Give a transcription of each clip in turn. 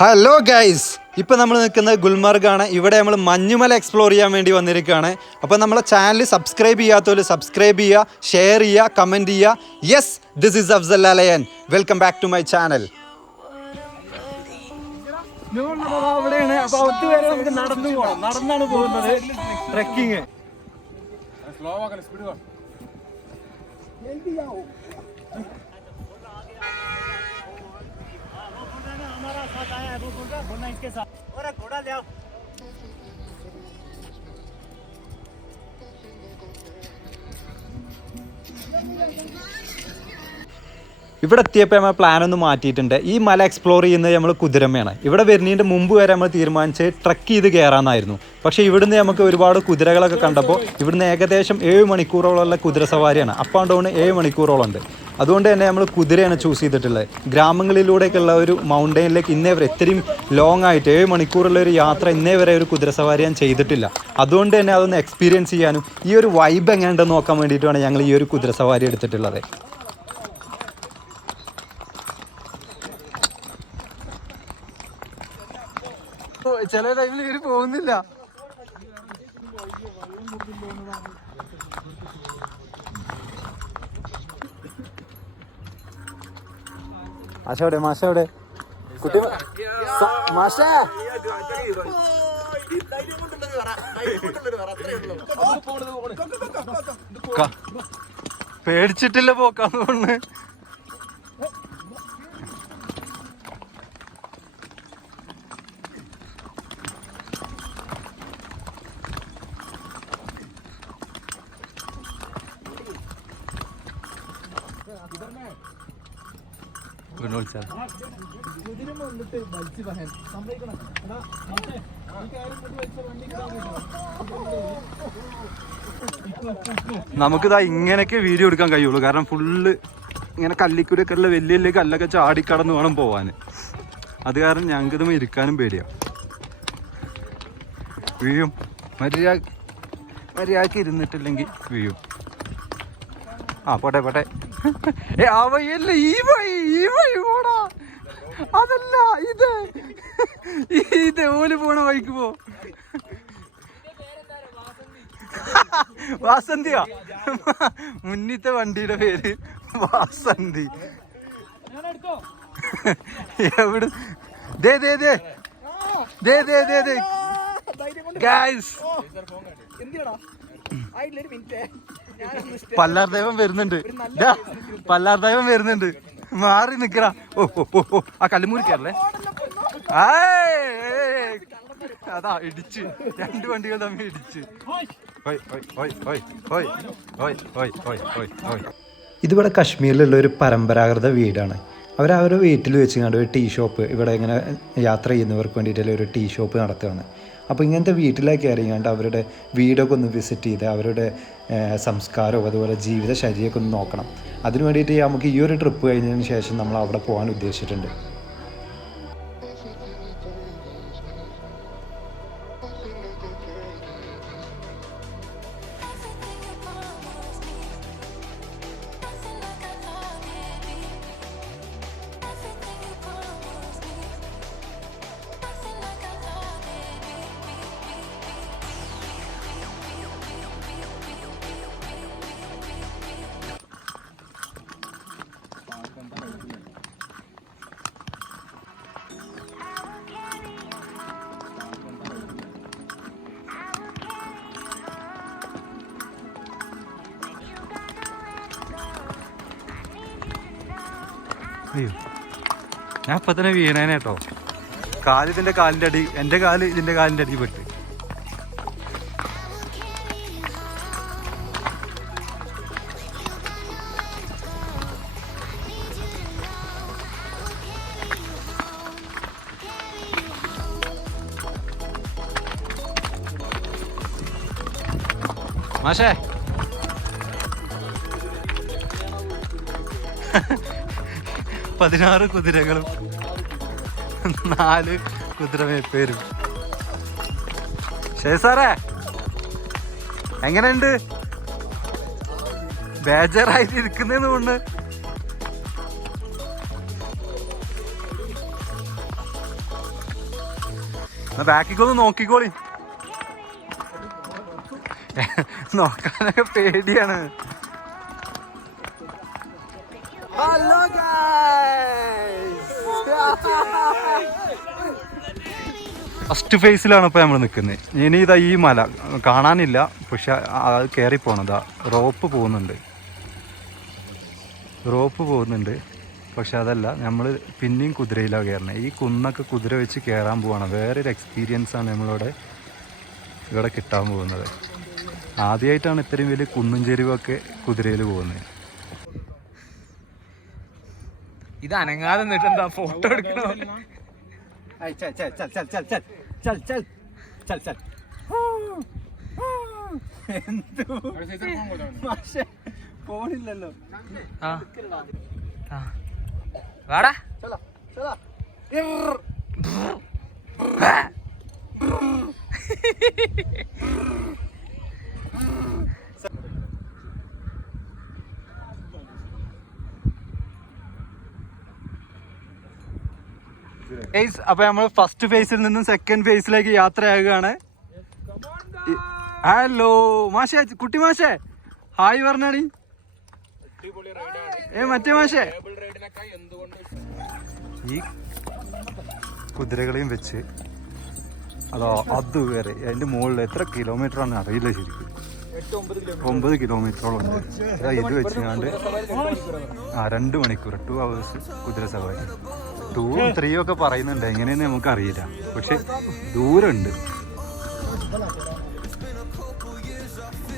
Hello guys, ഇപ്പം നമ്മൾ നിൽക്കുന്നത് ഗുൽമർഗാണ്. ഇവിടെ നമ്മൾ മഞ്ഞുമല എക്സ്പ്ലോർ ചെയ്യാൻ വേണ്ടി വന്നിരിക്കുകയാണ്. അപ്പോൾ നമ്മളെ ചാനൽ സബ്സ്ക്രൈബ് ചെയ്യാത്തവർ സബ്സ്ക്രൈബ് ചെയ്യുക, ഷെയർ ചെയ്യുക, കമൻറ്റ് ചെയ്യുക. Yes, this is Afsal Alayan. Welcome back to my channel. അവിടെയാണ്. അപ്പൊ അവത്ത് വരെ നമുക്ക് നടന്നു പോകണം. നടന്നാണ് പോകുന്നത് ട്രെക്കിങ്. ഇവിടെ എത്തിയപ്പോൾ നമ്മൾ പ്ലാനൊന്ന് മാറ്റിയിട്ടുണ്ട്. ഈ മല എക്സ്പ്ലോർ ചെയ്യുന്നത് നമ്മൾ കുതിരമ്മയാണ്. ഇവിടെ വരുന്നതിൻ്റെ മുമ്പ് വരെ നമ്മൾ തീരുമാനിച്ച് ട്രക്ക് ചെയ്ത് കയറാമെന്നായിരുന്നു. പക്ഷേ ഇവിടുന്ന് നമുക്ക് ഒരുപാട് കുതിരകളൊക്കെ കണ്ടപ്പോൾ ഇവിടുന്ന് ഏകദേശം 7 മണിക്കൂറോളമുള്ള കുതിര സവാരിയാണ്. അപ്പ് ആൻഡ് ഡൗൺ 7 മണിക്കൂറോളം ഉണ്ട്. അതുകൊണ്ട് തന്നെ നമ്മൾ കുതിരയാണ് ചൂസ് ചെയ്തിട്ടുള്ളത്. ഗ്രാമങ്ങളിലൂടെയൊക്കെയുള്ള ഒരു മൗണ്ടൈനിലേക്ക് ഇന്നേ വരെ ഇത്രയും ലോങ് ആയിട്ട് 7 മണിക്കൂറുള്ള ഒരു യാത്ര ഇന്നേ വരെ ഒരു കുതിര സവാരി ഞാൻ ചെയ്തിട്ടില്ല. അതുകൊണ്ട് തന്നെ അതൊന്ന് എക്സ്പീരിയൻസ് ചെയ്യാനും ഈ ഒരു വൈബ് എങ്ങനെയുണ്ടെന്ന് നോക്കാൻ വേണ്ടിയിട്ടാണ് ഞങ്ങൾ ഈ ഒരു കുതിര സവാരി എടുത്തിട്ടുള്ളത്. ചില ടൈമിൽ ഇവര് പോകുന്നില്ല. മാഷവിടെ മാഷവിടെ കുട്ടി മാഷ പേടിച്ചിട്ടില്ല പോക്കാന്ന് തോന്നുന്നു. നമുക്കിതാ ഇങ്ങനെയൊക്കെ വീഡിയോ എടുക്കാൻ കഴിയുള്ളൂ. കാരണം ഫുള്ള് ഇങ്ങനെ കല്ലിക്കൂടെയൊക്കെ ഉള്ള വലിയ വലിയ കല്ലൊക്കെ ചാടിക്കടന്ന് വേണം പോവാൻ. അത് കാരണം ഞങ്ങൾക്കിതും ഇരിക്കാനും പേടിയാണ്. വീഴും. മര്യാദക്ക് ഇരുന്നിട്ടില്ലെങ്കിൽ വീഴും. പോട്ടെ പോട്ടെ. ആ വഴിയല്ല, ഈ വഴി പോടാ. അതല്ല, ഇത് ഓല് പോണ വഴിക്ക് പോ. വാസന്തിയാ മുന്നിത്തെ വണ്ടിയുടെ പേര് വാസന്തി. എവിടെ പല്ലാർദൈവം വരുന്നുണ്ട്. മാറി നിക്കടാ. ആ കല്ലുമൂരിക്കാറല്ലേ. അതാ ഇടിച്ച് 2 വണ്ടികൾ തമ്മിൽ ഇടിച്ച്. ഇതിവിടെ കശ്മീരിലുള്ള ഒരു പരമ്പരാഗത വീടാണ്. അവരവരുടെ വീട്ടിൽ വെച്ച് കണ്ട് ഒരു ടീ ഷോപ്പ് ഇവിടെ ഇങ്ങനെ യാത്ര ചെയ്യുന്നവർക്ക് വേണ്ടിയിട്ടുള്ള ഒരു ടീ ഷോപ്പ് നടത്തുകയാണ്. അപ്പോൾ ഇങ്ങനത്തെ വീട്ടിലേക്ക് ഇറങ്ങിയാണ്ട് അവരുടെ വീടൊക്കെ ഒന്ന് വിസിറ്റ് ചെയ്ത് അവരുടെ സംസ്കാരവും അതുപോലെ ജീവിതശൈലിയൊക്കെ ഒന്ന് നോക്കണം. അതിന് വേണ്ടിയിട്ട് നമുക്ക് ഈ ഒരു ട്രിപ്പ് കഴിഞ്ഞതിന് ശേഷം നമ്മൾ അവിടെ പോകാൻ ഉദ്ദേശിച്ചിട്ടുണ്ട്. അയ്യോ, ഞാൻ ഇപ്പം തന്നെ വീണേനെ കേട്ടോ. കാലിതിൻ്റെ കാലിൻ്റെ അടി, എൻ്റെ കാല് ഇതിൻ്റെ കാലിൻ്റെ അടി പെട്ട്. മാഷേ 16 കുതിരകളും 4 കുതിരമേപ്പേരും. ശരി സാറേ, എങ്ങനെയുണ്ട്? ബേജാറായിട്ട് ഇരിക്കുന്നേന്ന് കൊണ്ട് ബാക്കിക്കൊന്ന് നോക്കിക്കോളി. നോക്കാനൊക്കെ പേടിയാണ്. ഹലോ ഫസ്റ്റ് ഫേസിലാണ് ഇപ്പോൾ നമ്മൾ നിൽക്കുന്നത്. ഇനി ഇതാ ഈ മല കാണാനില്ല, പക്ഷെ അത് കയറി പോണതാ. റോപ്പ് പോകുന്നുണ്ട്. പക്ഷെ അതല്ല, നമ്മൾ പിന്നെയും കുതിരയിലാണ് കയറണത്. ഈ കുന്നൊക്കെ കുതിര വെച്ച് കയറാൻ പോവാണ്. വേറൊരു എക്സ്പീരിയൻസാണ് ഇവിടെ കിട്ടാൻ പോകുന്നത്. ആദ്യമായിട്ടാണ് ഇത്രയും വലിയ കുന്നും ചെരുവൊക്കെ കുതിരയിൽ പോകുന്നത്. ഇത് അനങ്ങാതെ നിന്നിട്ടെന്താ ഫോട്ടോ എടുക്കണോ? ഫോണില്ലല്ലോ. വാടാ അപ്പൊ നമ്മൾ ഫസ്റ്റ് ഫേസിൽ നിന്നും സെക്കൻഡ് ഫേസിലേക്ക് യാത്രയാകുകയാണ്. ഹലോ മാഷേ, കുട്ടി മാഷേ ഹായ് പറഞ്ഞാണി. മറ്റേ മാഷേ, ഈ കുതിരകളെയും വെച്ച് അതുവരെ അതിന്റെ മുകളിൽ എത്ര കിലോമീറ്റർ ആണ് അറിയില്ല ശരിക്കും. 9 കിലോമീറ്ററോളം ഉണ്ട്. ഇത് വെച്ചാണ്ട് 2 മണിക്കൂർ 2 hours കുതിര സവാരി. 2 3 ഒക്കെ പറയുന്നുണ്ട്, എങ്ങനെയെന്ന് നമുക്കറിയില്ല. പക്ഷെ ദൂരമുണ്ട്.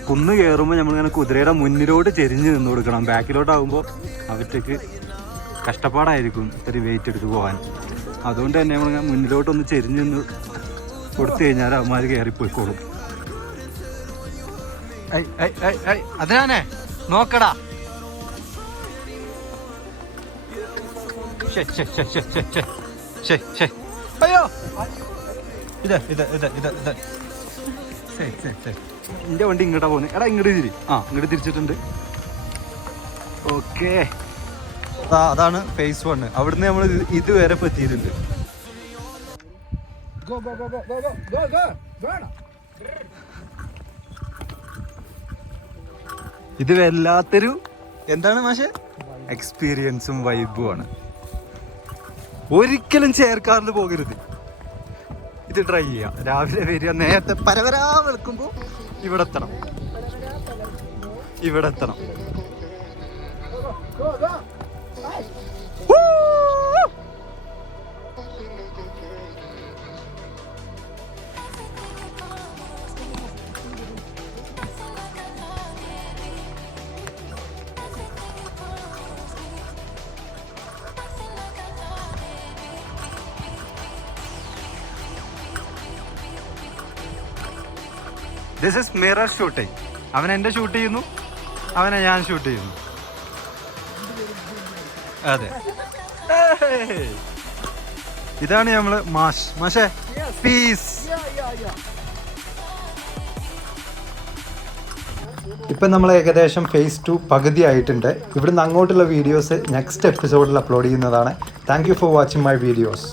കുന്ന് കയറുമ്പോൾ നമ്മളിങ്ങനെ കുതിരയുടെ മുന്നിലോട്ട് ചെരിഞ്ഞ് നിന്ന് കൊടുക്കണം. ബാക്കിലോട്ടാകുമ്പോൾ അവറ്റക്ക് കഷ്ടപ്പാടായിരിക്കും ഒരു വെയിറ്റ് എടുത്ത് പോകാൻ. അതുകൊണ്ട് തന്നെ നമ്മളിങ്ങനെ മുന്നിലോട്ടൊന്ന് ചെരിഞ്ഞ് നിന്ന് കൊടുത്തു കഴിഞ്ഞാൽ അവന്മാർ കയറിപ്പോയിക്കോളും. അതിനാണേ നോക്കടാ. അയ്യോ എന്റെ വണ്ടി ഇങ്ങോട്ടാ പോകുന്നത്. എടാ ഇങ്ങോട്ട് ഇങ്ങോട്ട് തിരിച്ചിട്ടുണ്ട്. ഓക്കെ, അതാണ് ഫേസ് 1. അവിടുന്ന് നമ്മൾ ഇതുവരെ എത്തിയിട്ടുണ്ട്. ഇത് വല്ലാത്തൊരു എന്താണ് മാഷെ എക്സ്പീരിയൻസും വൈബും ആണ്. ഒരിക്കലും ചെയർ കാറിൽ പോകരുത്. ഇത് ട്രൈ ചെയ്യാം. രാവിലെ വരിക, നേരത്തെ പരവരാ വെളുക്കുമ്പോൾ ഇവിടെ എത്തണം. This is mirror shooting. അവൻ എന്റെ ഷൂട്ട് ചെയ്യുന്നു, അവനെ ഞാൻ ഷൂട്ട് ചെയ്യുന്നു. അതെ, ഇതാണ് നമ്മള് മാഷേ പീസ്. ഇപ്പം നമ്മൾ ഏകദേശം ഫേസ് 2 പകുതി ആയിട്ടുണ്ട്. ഇവിടുന്ന് അങ്ങോട്ടുള്ള വീഡിയോസ് നെക്സ്റ്റ് എപ്പിസോഡിൽ അപ്ലോഡ് ചെയ്യുന്നതാണ്. Thank you for watching my videos.